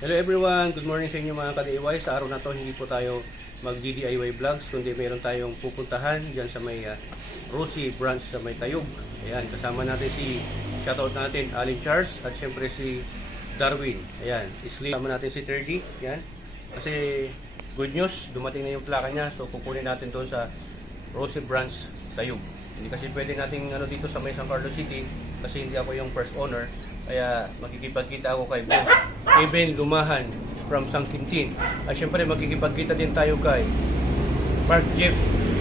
Hello everyone, good morning sa inyo mga ka-DIY. Sa araw na to hindi po tayo mag-DIY vlogs, kundi mayroon tayong pupuntahan dyan sa may Rosie branch sa may Tayug. Ayan, kasama natin shoutout natin Alin Charles at syempre si Darwin. Ayan, kasama natin si 30. Ayan, kasi good news, dumating na yung plaka niya. So kukunin natin doon sa Rosie branch Tayug. Hindi kasi pwede nating dito sa may San Carlos City kasi hindi ako yung first owner. Kaya magkikipagkita ako kay Ben Lumahan from San Quintin. At syempre magkikipagkita din tayo kay Mark Jeff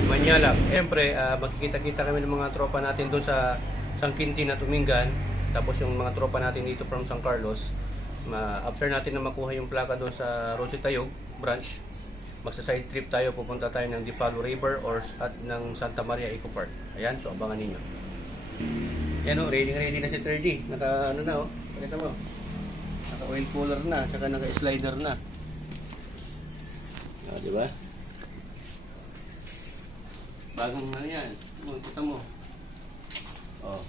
Manyalak. Syempre magkikita-kita kami ng mga tropa natin doon sa San Quintin at Tumingan. Tapos yung mga tropa natin dito from San Carlos. After natin na makuha yung plaka doon sa Rosie Tayug branch, magsa-side trip tayo, pupunta tayo ng Dipalo River or at ng Santa Maria Eco Park. Ayan, so abangan ninyo. Yan o, ready na si 30. Naka na o, pakita mo. Naka oil cooler na, saka naka slider na. Diba? Bagong yan. Kita mo. O.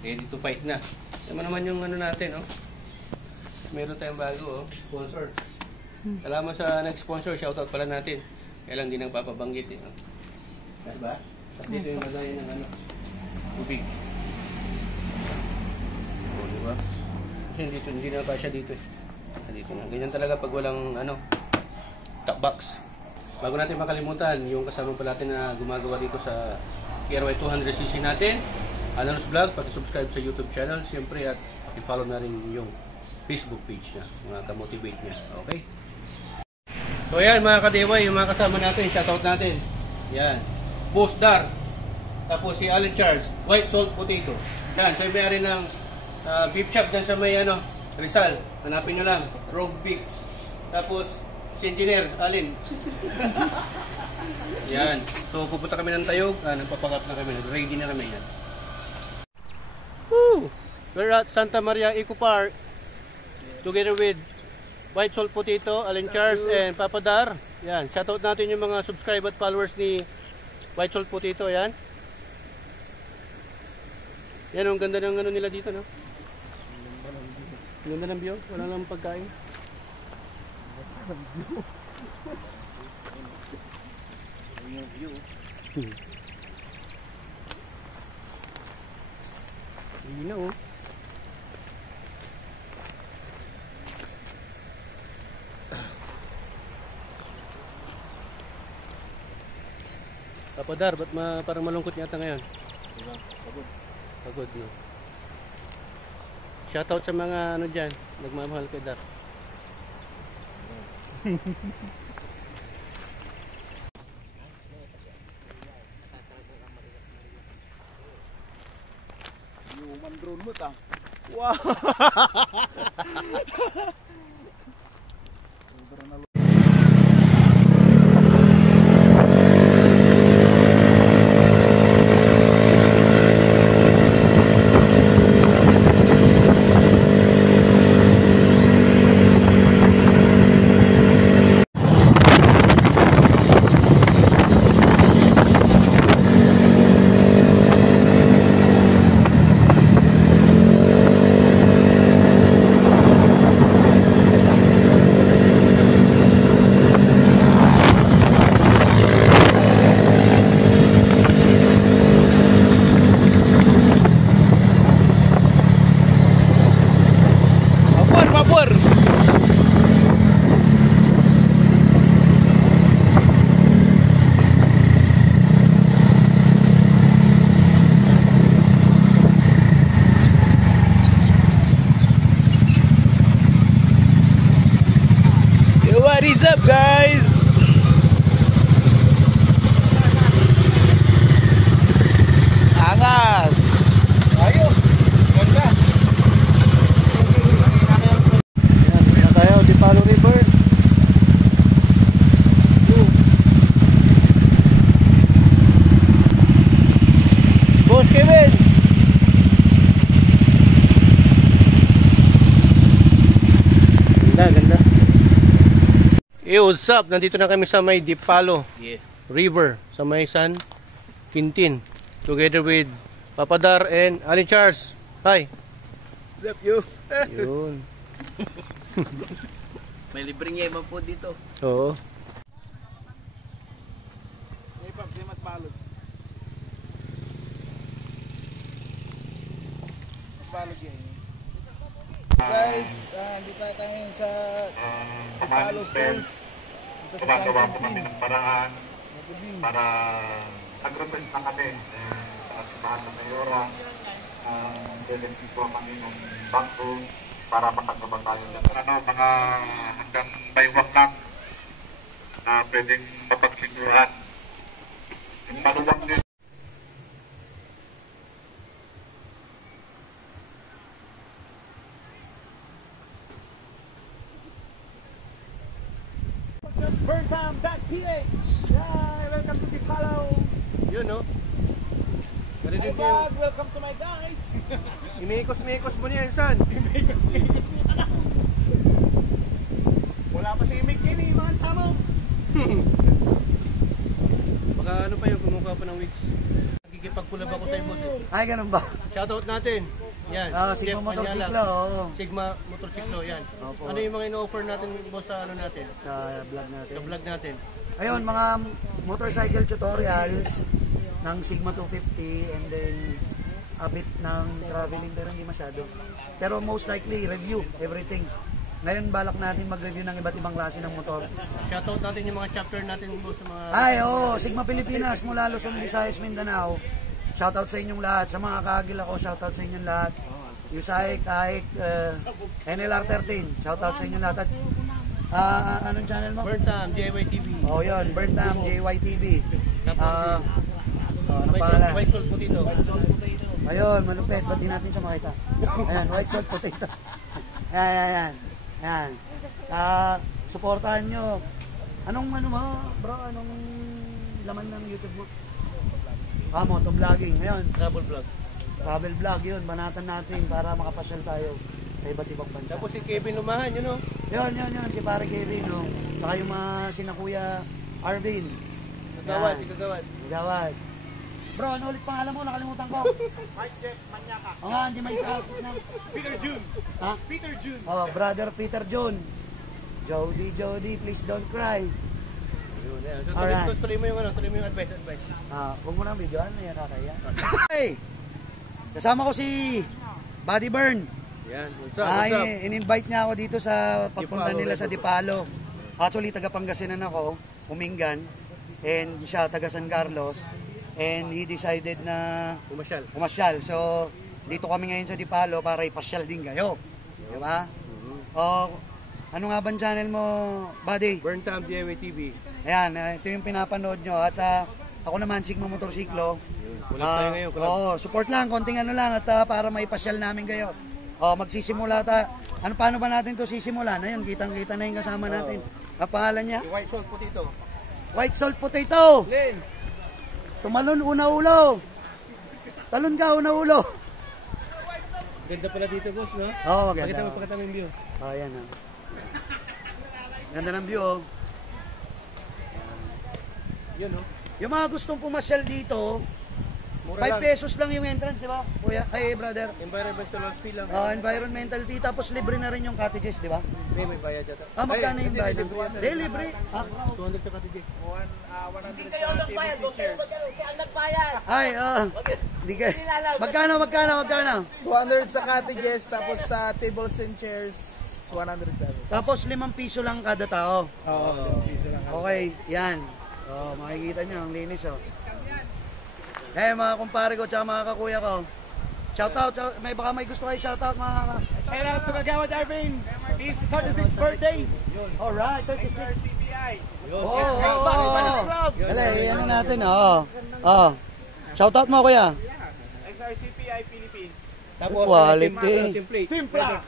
Ready to fight na. Tama naman yung natin o. Meron tayong bago o, sponsor. Salamat sa nag-sponsor, shoutout pala natin. Kailan din ang papabanggit eh. Diba? At dito yung lagayan ng tubig. O, diba? Kasi hindi na pa siya dito eh. Dito na. Ganyan talaga pag walang top box. Bago natin makalimutan, yung kasama pa natin na gumagawa dito sa KRY 200cc natin, Alanos Vlog, paki-subscribe sa YouTube channel, siyempre at paki-follow na rin yung Facebook page niya, mga ka-motivate niya. Okay? So yan mga ka-DIY, yung mga kasama natin, shoutout natin. Yan. Boss Dar. Tapos si Alin Charles, white salt potato. Yan, so may-ari ng beef shop dyan sa may Rizal. Hanapin nyo lang, rogue beef. Tapos si Engineer Alin. Yan. So pupunta kami ng Tayog, nagpapakat na kami, nag-ready na kami yan. Woo! We're at Santa Maria Eco Park together with white salt potato, Alin Charles and Papa Dar. Yan, shoutout natin yung mga subscribe at followers ni white salt potato, yan. Yan, ang ganda ng nila dito, no? Ang ganda ng view, wala lang pagkain. Hindi na, oh. Papadar, ba't parang malungkot yata ngayon? Pagod, no? Shoutout sa mga dyan, nagmamahal kay Dar. Human drone mo ta. Wow! What is up, guys? Angas. Ayo. Ganda. Yan, tayo, Dipalo River. Boss Kevin. Ganda. Hey, what's up? Nandito na kami sa may Dipalo River sa may San Quintin together with Papa Dar and Alin Charles. Hi. What's up, you? Yun. May libreng yema po dito. Oo. May pap, siya mas balot. Mas balot yan. Guys, dito tayo ngayon sa Palo Falls. Dito sa San Quintin. Paraan para nag-request na kami at mahal na mayora benefit po kami ng bangko para makagawa tayo ng mga hanggang baywang lang na pwedeng mapaglingkuran yung maluwang din. Burntown.ph. Hi, welcome to the Palo. Yun, no? Hi Narinig ko vlog, welcome to my guys. Imikos-mikos mo niya, San. Wala pa si Mick Kenny, mga tamo. Baka ano pa yung kumukuha pa ng weeks. Nagkikipagkulab ako sa iyo, boss. Ay, ganun ba? Shoutout natin. Yan. Sigma Jeff Motorsiklo, Anyala. oo. Sigma Motorsiklo, yan. Opo. Ano yung mga ino-offer natin, boss, sa ano natin? Sa vlog natin. Sa vlog natin. Ayun, mga motorcycle tutorials ng Sigma 250 and then a bit ng traveling pero hindi masyado. Pero most likely, review, everything. Ngayon, balak natin mag-review ng iba't ibang klase ng motor. Shoutout natin yung mga chapter natin, boss, sa mga... Ay, oo, Sigma Pilipinas mula Luzon, Visayas, Mindanao. Shoutout sa inyong lahat. Sa mga kagil ako, shoutout sa inyong lahat. Yusay, Kahik, NLR13, shoutout sa inyong lahat. At, anong channel mo? Burntown, DIY TV. Oh, yun, Burntown, JYTV. Tapos, Ano pangalan? White Salt Potato. Ayun, malupit. Ba't di natin siya makita? Ayan, white salt potato. Ayan. Ayan. Suportahan nyo. Anong ano mo, bro? Anong laman ng YouTube mo? Motovlogging. Ayan. Travel vlog. Travel vlog yun. Banatan natin para makapasyal tayo sa iba't ibang bansa. Tapos si Kevin Lumahan, yun, no? Yun. Si pare Kevin, no? Saka yung mga sinakuya Arvin. Kagawad, Yan. si Kagawad. Kagawad. Bro, ano ulit pangalan mo? Nakalimutan ko. Mike Jeff Manyaka. O nga, hindi may isa. Peter June. Ha? Peter June. Oh, brother Peter John. Jody, please don't cry. Yun, yan. So, Alright. tuloy mo yung advice. Huwag mo nang videoan, may nakakaya. Hey! Kasama ko si Buddy Burn. Yan, what's up? In-invite niya ako dito sa pagpunta Dipalo, nila sa Rebel. Dipalo. Actually, taga Pangasinan ako, Umingan. And siya taga San Carlos. And he decided na pumasyal. So, dito kami ngayon sa Dipalo para ipasyal din kayo. Di ba? Ano nga ba channel mo, Buddy? Burntown DIY TV. Ayan, ito yung pinapanood nyo. At ako naman, Sigma Motorsiklo. Kulab tayo ngayon, kulab. Support lang, konting ano lang. At para maipasyal namin kayo. Magsisimula paano ba natin to sisimulan? Ayun, kitang-kita na yung kasama natin. Ang pangalan niya? White Salt Potato. White Salt Potato! Len! Tumalon, una ulo! Talon ka, una ulo! Ganda pala dito, boss, no? Oo, maganda. Pakita mo yung view. Ayan. Ganda ng view, oh. Yun, no? Yung mga gustong pumasyal dito, Mura 5 lang. pesos lang yung entrance, di ba? Kuya, ay brother. Environmental fee lang. Environmental fee, tapos libre na rin yung cottages, di ba? Hindi, may bayad yata. Magkano yung Hindi, bayad? libre yata. Hindi, libre. 200 sa cottage. 100 sa TBC chairs. Ay, hindi ka. Magkano? 200 sa cottages, tapos sa tables and chairs, 100 pesos. Tapos 5 piso lang kada tao. Oo, 5 piso lang. Okay, yan. Makikita nyo, ang linis, oh. Mga kumpare ko, tsaka mga kakuya ko. Shoutout, baka may gusto kayo shoutout, mga Shout out to Kagawad Arvin. His 36th birthday. Alright, 36. CBI. Spanish Club. Dali, ano natin, shoutout mo, kuya. XRCPI Philippines. Tapos, Quality. template. Timpla.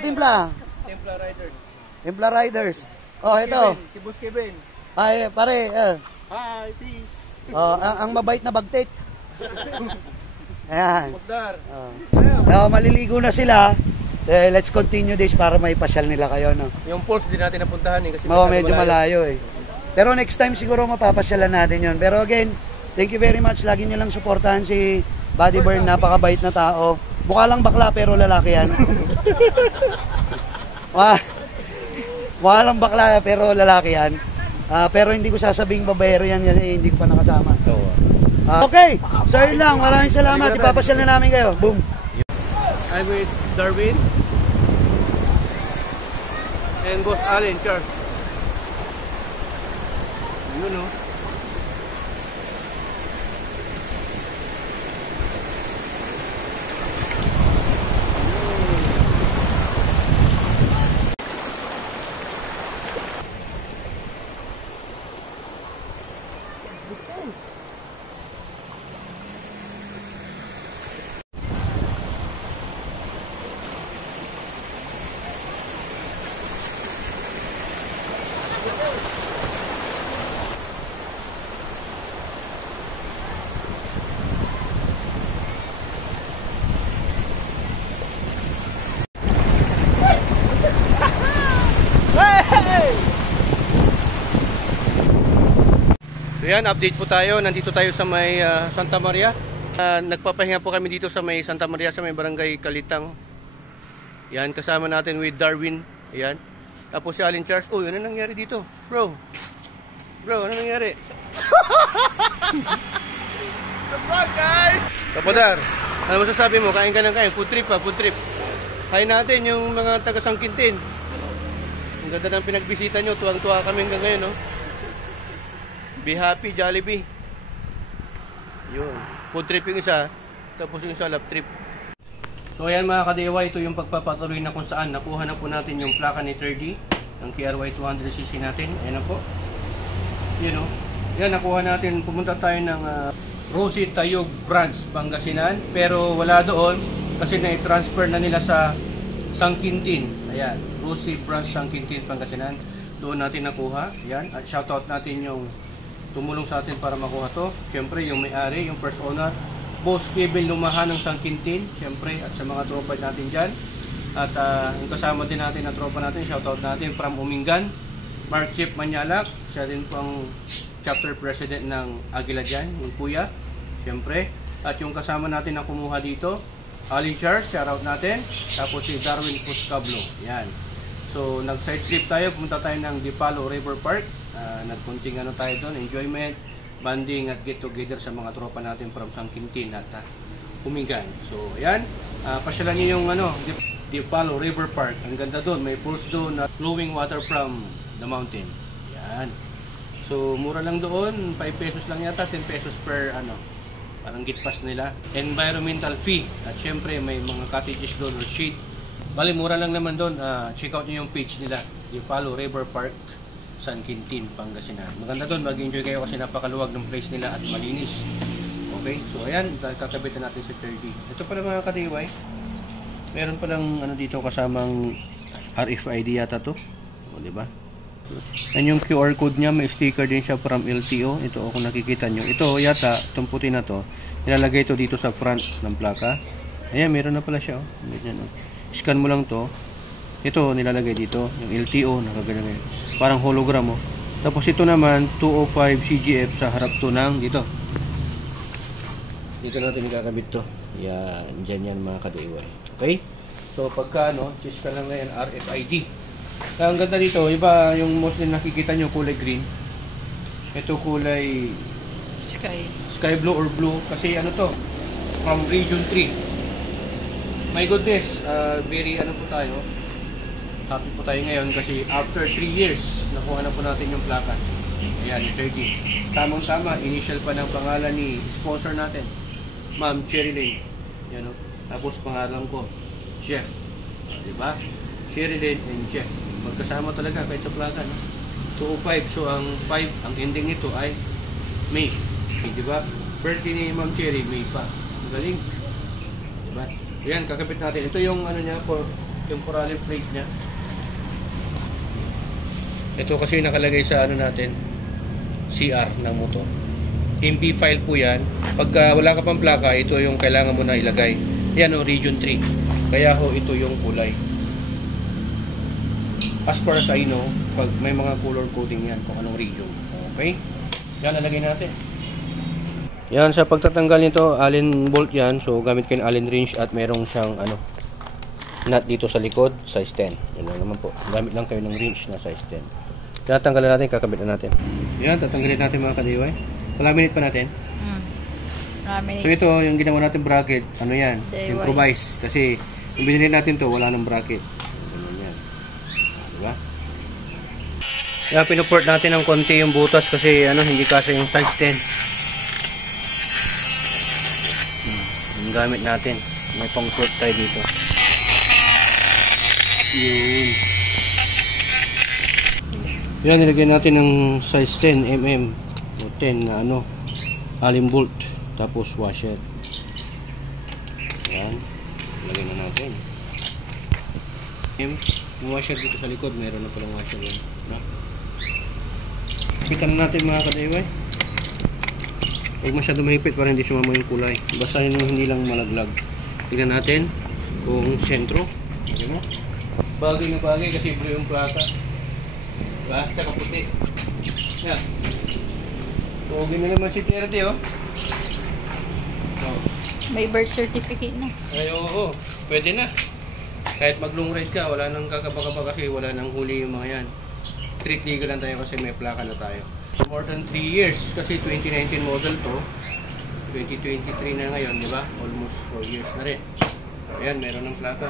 Timpla. Templar Riders. Timpla Riders. Ito. Si Boss Kevin. Ay, pare, Hi, peace. ang mabait na bagtit. Ayan. Pagdar. Maliligo na sila. Let's continue this para may pasyal nila kayo, no? Yung falls din natin napuntahan kasi Medyo malayo eh. Pero next time siguro mapapasyalan natin yon. Pero again, thank you very much. Lagi nyo lang suportahan si Buddy Burn. Napakabait na tao. Mukha lang bakla pero lalaki yan. Mukha lang bakla pero lalaki yan. Pero hindi ko sasabing babaero yan kasi hindi ko pa nakasama. Okay, so yun lang. Maraming salamat. Ipapasyal na namin kayo. Boom. I'm with Darwin and Boss Allen, Charles. Yun o. So yan, update po tayo. Nandito tayo sa may Santa Maria. Nagpapahinga po kami dito sa may Santa Maria, sa may barangay Kalitang. Yan, kasama natin with Darwin. Yan. Tapos si Allen Charles. Oh, ano nangyari dito? Bro, ano nangyari? Surprise, guys! Kapadar, ano masasabi mo? Kain ka ng kain. Food trip pa, food trip. Kain natin yung mga taga-Sangkintin. Ang ganda ng pinagbisita nyo. Tuwang-tuwa kami hanggang ngayon, no? Be happy, Jollibee. Yun. Food trip yung isa, tapos yung isa lap trip. So ayan mga kadewa, ito yung pagpapatuloy na kung saan nakuha na po natin yung plaka ni 3D ng KRY 200cc natin. Ayan na po. Yun o. Yan, nakuha natin. Pumunta tayo ng Rosie Tayog branch, Pangasinan. Pero wala doon kasi na-transfer na nila sa Sangkintin. Ayan, Rosie branch Sangkintin, Pangasinan. Doon natin nakuha. Ayan, at shoutout natin yung tumulong sa atin para makuha to. Siyempre yung may-ari, yung first owner, Boss Kevin Lumahan ng Sangkintin, siyempre, at sa mga tropa natin dyan. At yung kasama din natin na tropa natin, shoutout natin from Umingan, Mark Chip Manyalak, siya din po ang chapter president ng Aguila dyan, yung kuya, siyempre. At yung kasama natin na kumuha dito, Allen Charles, shoutout natin. Tapos si Darwin Puscablo, yan. So nag-side trip tayo, pumunta tayo ng Dipalo River Park. Nagkunting ano tayo doon, enjoyment, banding at get together sa mga tropa natin from Sangkintin at Umingan. So ayan, pasyalan niyo yung Dipalo River Park. Ang ganda doon, may pools doon at flowing water from the mountain. Yan. So mura lang doon, 5 pesos lang yata, 10 pesos per parang gate pass nila. Environmental fee at syempre may mga cottages doon or shade. Bali mura lang naman doon. Check out niyo yung page nila, Dipalo River Park, Sangkintin, Pangasinan. Maganda doon, mag-enjoy kayo kasi napakaluwag ng place nila at malinis. Okay, so ayan, kakabitan natin si 30. Ito pala mga kadiway, meron palang dito kasamang RFID yata to, o diba? Yan yung QR code niya, may sticker din siya from LTO. Ito kung nakikita nyo, ito yata, itong puti na to, nilalagay ito dito sa front ng plaka. Ayan, meron na pala siya, scan mo lang to, ito nilalagay dito, yung LTO, nakaganyan ngayon. Parang hologram mo. Tapos ito naman 205 CGF sa harap to ng dito. Dito natin ikakabit to. Yan, dyan yan mga kadiway. Okay? So pagka choose ka lang ngayon RFID. Kaya ang ganda dito, iba yung mostly nakikita nyo kulay green. Ito kulay sky blue or blue kasi to from region 3. My goodness, very po tayo. Happy po tayo ngayon kasi after 3 years nakuha na po natin yung plaka. Ayan, 30. Tamang-tama, initial pa ng pangalan ni sponsor natin, Ma'am Cherry Lane. Yan, tapos pangalan ko, Jeff. Diba? Cherry Lane and Jeff. Magkasama talaga kahit sa plaka. 205. So ang 5, ang ending nito ay May. Diba? Birthday ni Ma'am Cherry, May pa. Galing. Diba? Ayan, kakabit natin. Ito yung niya, for temporary plate niya. Ito kasi nakalagay sa natin, CR ng motor. MB file po yan. Pagka wala ka pang plaka, ito yung kailangan mo na ilagay. Yan region 3. Kaya ito yung kulay. As far as I know, pag may mga color coding yan kung anong region. Okay? Yan, lalagay natin. Yan, sa pagtatanggal nito, Allen bolt yan. So, gamit kayo ng Allen wrench at merong siyang nut dito sa likod, size 10. Yun lang naman po. Gamit lang kayo ng wrench na size 10. Tatanggalin natin, kakabit na natin. Yan, tatanggalin natin mga ka-DIY. Palaminate pa natin. So ito, yung ginawa natin bracket, ano yan? Improvise. Kasi yung binili natin to, wala nang bracket. Yan. Diba? Yan, pinuport natin ng konti yung butas kasi ano, hindi kasi yung size 10. Yung gamit natin. May pang-port tayo dito. Yun. Yan, nilagay natin ng size 10 mm o 10 na ano, allen bolt, tapos washer. Yan, lagay na natin. Yung washer dito sa likod, meron na palang washer yan. Pitan na natin mga ka-DIY. Huwag masyado mahipit para hindi sumama yung kulay. Basahin mo, hindi lang malaglag. Tingnan natin kung sentro. Okay mo? Bagay na bagay kasi blue yung plaka. Diba? Tsaka puti. Yan. Pogi na naman si Terde, oh. May birth certificate na. Ay, oo. Pwede na. Kahit mag-long race ka, wala nang kakabaka kasi wala nang huli yung mga yan. Street legal lang tayo kasi may plaka na tayo. More than 3 years kasi 2019 model to. 2023 na ngayon, di ba? Almost 4 years na rin. Ayan, meron ng plaka.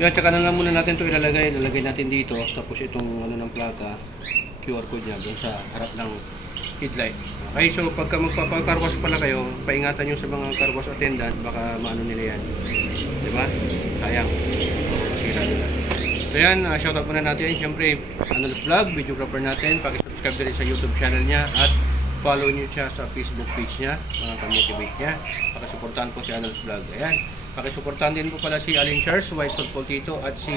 Yan, tsaka na lang muna natin ito ilalagay. Ilalagay natin dito. Tapos itong ano ng plaka, QR code niya doon sa harap ng headlight. Okay, so pagka magpapakarwas pala kayo, paingatan nyo sa mga carwash attendant, baka maano nila yan. Diba? Sayang. Masira nila. So yan, shoutout muna natin. Siyempre, Anols Vlog, videographer natin. Pakisubscribe din sa YouTube channel niya at follow nyo siya sa Facebook page niya. Motivate niya. Pakisuportahan po si Anols Vlog. Ayan. Pakisuportahan din po pala si Alin Charles, White Salt Potato at si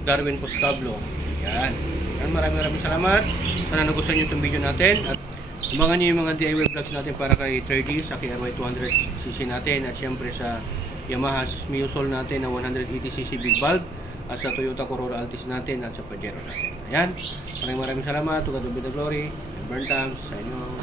Darwin Postablo. Yan. Yan, maraming salamat. Sana nagustuhan nyo itong video natin. At abangan nyo yung mga DIY vlogs natin para kay 30 sa KRY 200cc natin. At syempre sa Yamaha Miusol natin na 180cc big valve. At sa Toyota Corolla Altis natin at sa Pajero natin. Ayan. Maraming salamat. To God be the glory. Burn times. Sa inyo.